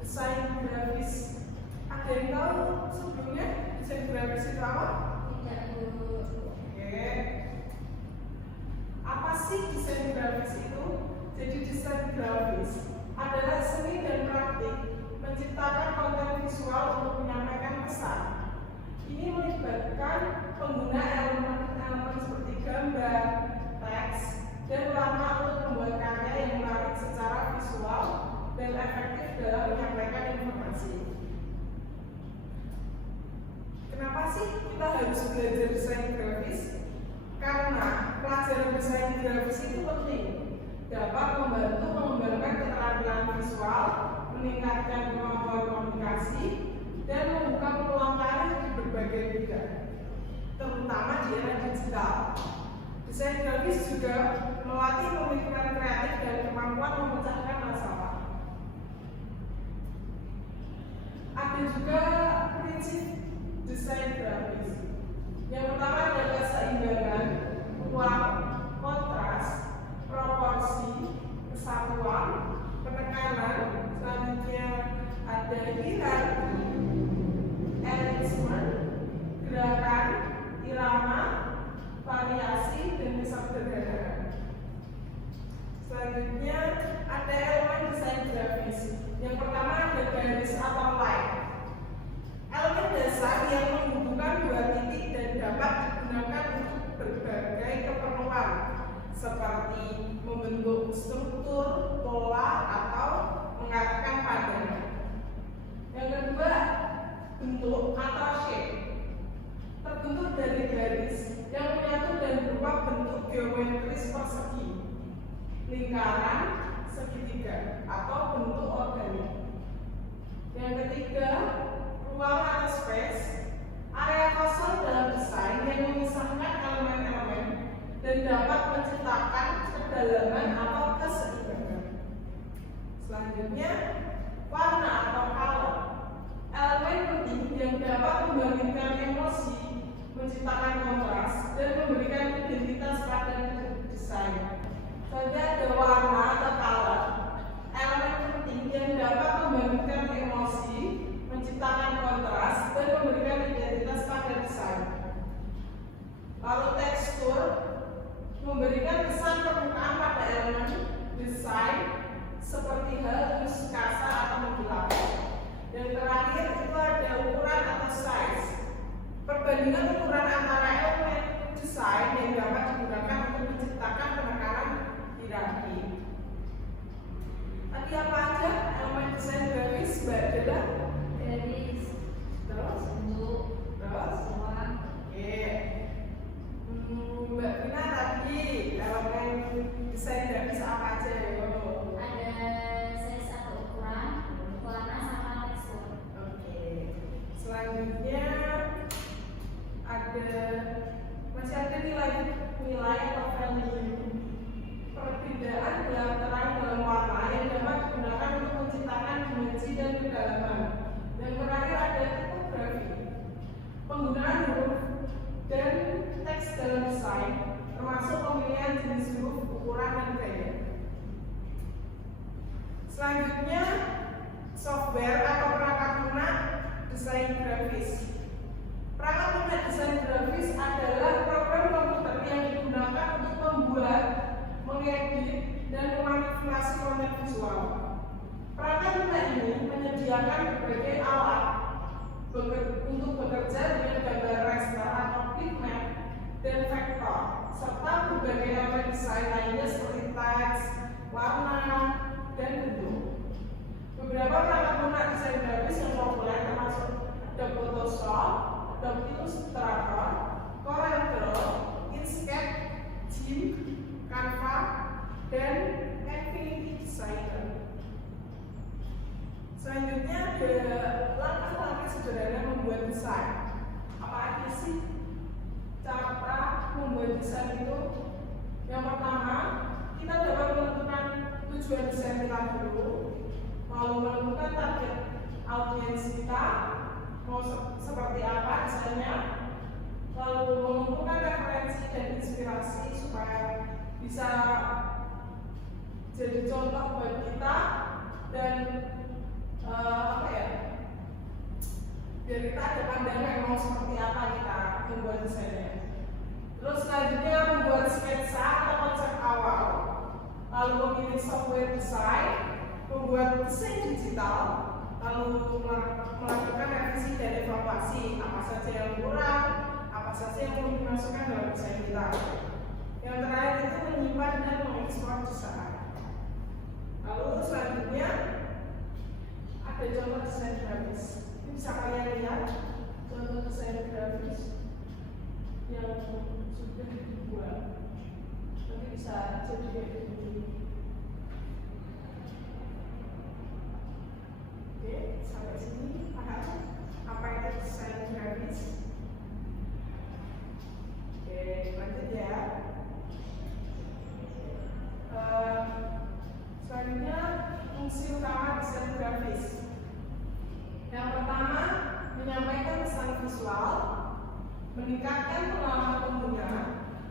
desain grafis. Ada yang tahu sebelumnya desain grafis itu apa? Tidak, Bu. Oke. Apa sih desain grafis itu? Jadi desain grafis adalah seni dan praktik menciptakan konten visual untuk menyampaikan pesan. Ini melibatkan pengguna elemen-elemen seperti gambar, teks, dan warna untuk membuat karya yang menarik secara visual dan efektif dalam menyampaikan informasi. Kenapa sih kita harus belajar desain grafis? Karena pelajaran desain grafis itu penting, dapat membantu mengembangkan keterampilan visual, meningkatkan kemampuan komunikasi, dan membuka peluang karir di berbagai bidang, terutama di era digital. Desain grafis juga melatih pemikiran kreatif dan kemampuan memecahkan masalah. Ada juga prinsip desain grafis. Yang pertama adalah keseimbangan, ruang, kontras, proporsi, kesatuan, penekanan. Selanjutnya ada hierarki, arrangement, gerakan, irama, variasi, dan kesederhanaan. Selanjutnya ada elemen desain grafis. Yang pertama ada garis atau line. Elemen dasar yang menghubungkan dua titik dan dapat digunakan untuk berbagai keperluan, seperti membentuk struktur, pola, atau mengarahkan pandangan. Yang kedua, bentuk atau shape. Terbentuk dari garis yang menyatu dan berupa bentuk geometris persegi, lingkaran, segitiga, atau bentuk organik. Yang ketiga, ruang atau space, area kosong dalam desain yang memisahkan elemen-elemen dan dapat menciptakan kedalaman atau keseimbangan. Selanjutnya, warna atau color, elemen penting yang dapat membangkitkan emosi, menciptakan kontras, dan memberikan identitas pada desain. Selanjutnya ada warna atau color, elemen penting yang dapat membangkitkan emosi, menciptakan kontras, dan memberikan identitas pada desain. Lalu tekstur, memberikan kesan permukaan pada elemen desain seperti halus, kasar, atau mengkilap. Dan terakhir itu ada ukuran atau size, perbandingan ukuran antara elemen desain yang dapat digunakan untuk menciptakan penekanan hierarki. Tadi apa aja elemen desain grafis, Mbak Dela? Garis, Terus? bentuk, Terus? ruang, Oke. Mbak Vina tadi elemen desain grafis apa aja ya? ada size atau ukuran, warna sama tekstur. Oke. Selanjutnya masih ada nilai atau value. Perbedaan dalam terang dalam warna yang dapat digunakan untuk menciptakan dimensi dan kedalaman. Dan terakhir ada tipografi, penggunaan huruf dan teks dalam desain, termasuk pemilihan jenis huruf, ukuran, dan gaya. Selanjutnya, software atau perangkat lunak desain grafis. Perangkat lunak desain grafis adalah program komputer yang digunakan untuk membuat, mengedit, dan memanipulasi konten visual. Perangkat lunak ini menyediakan berbagai alat untuk bekerja dengan gambar raster atau bitmap dan vektor, serta berbagai elemen desain lainnya seperti teks, warna, dan bentuk. Beberapa perangkat lunak desain grafis yang populer termasuk Adobe Photoshop, Adobe Illustrator, CorelDRAW, Inkscape, GIMP, Canva, dan Affinity Designer. Selanjutnya ada langkah-langkah sederhana membuat desain. Apa aja sih cara membuat desain itu? Yang pertama, kita dapat menentukan tujuan desain kita dulu, lalu menentukan target audiens kita, mau seperti apa desainnya, lalu mengumpulkan referensi dan inspirasi supaya bisa jadi contoh buat kita, dan apa ya, biar kita ada pandangan mau seperti apa kita membuat desainnya. Terus selanjutnya membuat sketsa atau konsep awal, lalu memilih software desain, membuat desain digital, lalu melakukan revisi dan evaluasi apa saja yang kurang, apa saja yang perlu dimasukkan dalam desain kita. Yang terakhir itu menyimpan dan mengekspor desain. Lalu selanjutnya ada contoh desain grafis. Ini bisa kalian lihat contoh desain grafis yang sudah dibuat. Nanti bisa jadi kayak begini. Oke, sampai sini paham apa itu desain grafis? Oke, lanjut ya. Selanjutnya fungsi utama desain grafis. Yang pertama, menyampaikan pesan visual, meningkatkan pengalaman pengguna,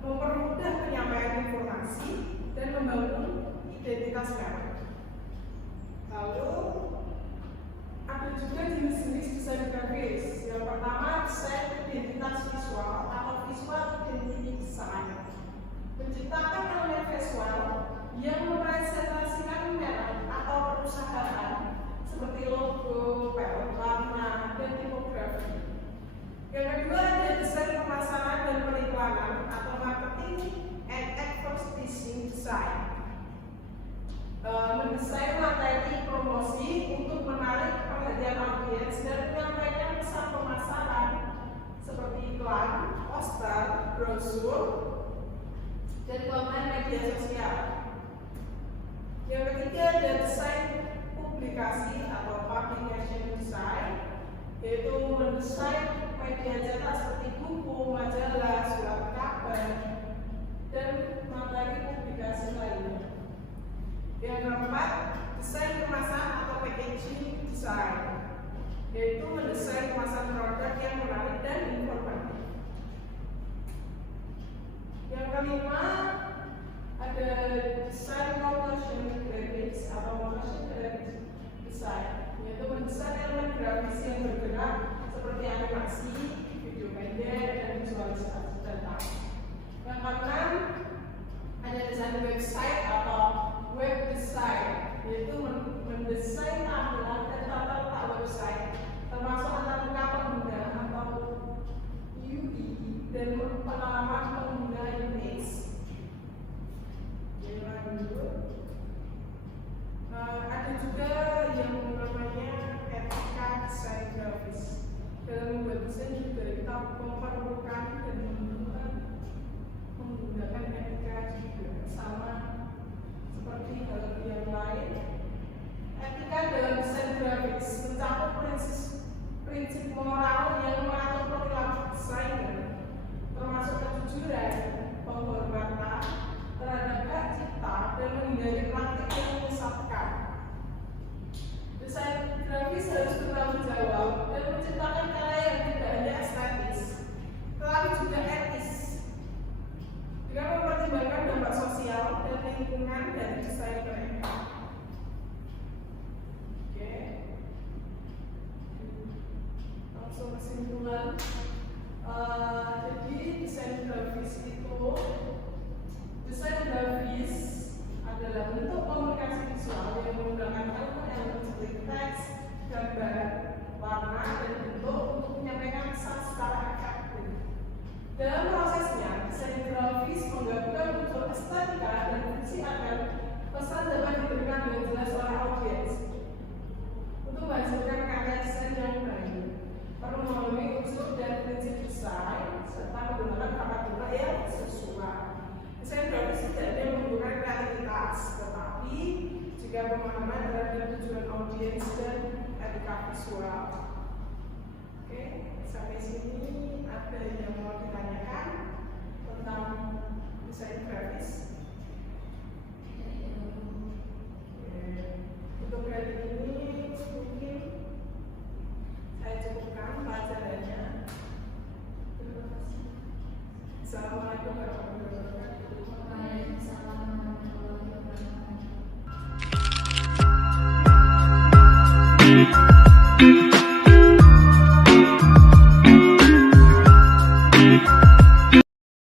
mempermudah penyampaian informasi, dan membangun identitas brand. Lalu ada juga jenis-jenis desain grafis. Yang pertama, desain identitas visual atau visual identity design. Menciptakan elemen visual yang merepresentasikan merek atau perusahaan seperti logo, palette warna, dan tipografi. Yang kedua ada desain pemasaran dan periklanan atau marketing and advertising design. Mendesain materi promosi untuk menarik perhatian audiens dan menyampaikan pesan pemasaran seperti iklan, poster, brosur, dan konten media sosial. Yang ketiga ada desain publikasi atau publication design, yaitu mendesain media cetak seperti buku, majalah, surat kabar, dan materi publikasi lainnya. Yang keempat, desain kemasan atau packaging design, yaitu mendesain kemasan produk yang menarik dan informatif. Yang kelima, ada desain motion graphics atau motion graphics design, yaitu mendesain elemen grafis yang bergerak seperti animasi, video pendek, dan visualisasi data. Yang keenam, ada desain website atau web design, yaitu mendesain tampilan dan tata letak website, termasuk antar muka pengguna atau UI dan pengalaman pengguna image. Ada juga yang namanya etika desain grafis. Dalam membuat desain juga kita memerlukan dan menggunakan etika juga, sama seperti hal yang lain. Etika dalam desain grafis mencakup prinsip moral yang mengatur perilaku desainer, termasuk kejujuran, penghormatan terhadap hak cipta, dan menghindari praktik yang menyesatkan. Desain grafis harus bertanggung jawab dan menciptakan karya yang tidak hanya estetis, tetapi juga etis, dengan mempertimbangkan dampak sosial dan lingkungan dari desain mereka. Oke, langsung kesimpulan. Jadi desain grafis itu, desain grafis adalah bentuk komunikasi visual yang menggunakan elemen seperti teks, gambar, warna, dan bentuk untuk menyampaikan pesan secara efektif. Dalam prosesnya, desain grafis menggabungkan unsur estetika dan fungsi agar pesan dapat diberikan dengan jelas oleh audiens. Untuk menghasilkan karya desain yang baik, perlu memenuhi unsur dan prinsip desain serta menggunakan tata guna yang sesuai. Desain grafis tidak hanya menggunakan kreativitas, tetapi juga pemahaman terhadap tujuan audiens dan etika visual. Oke, sampai sini ada yang mau ditanyakan tentang desain grafis? Untuk hari ini mungkin saya cukupkan pelajarannya. Terima kasih. Assalamualaikum warahmatullahi wabarakatuh. Waalaikumsalam warahmatullahi wabarakatuh.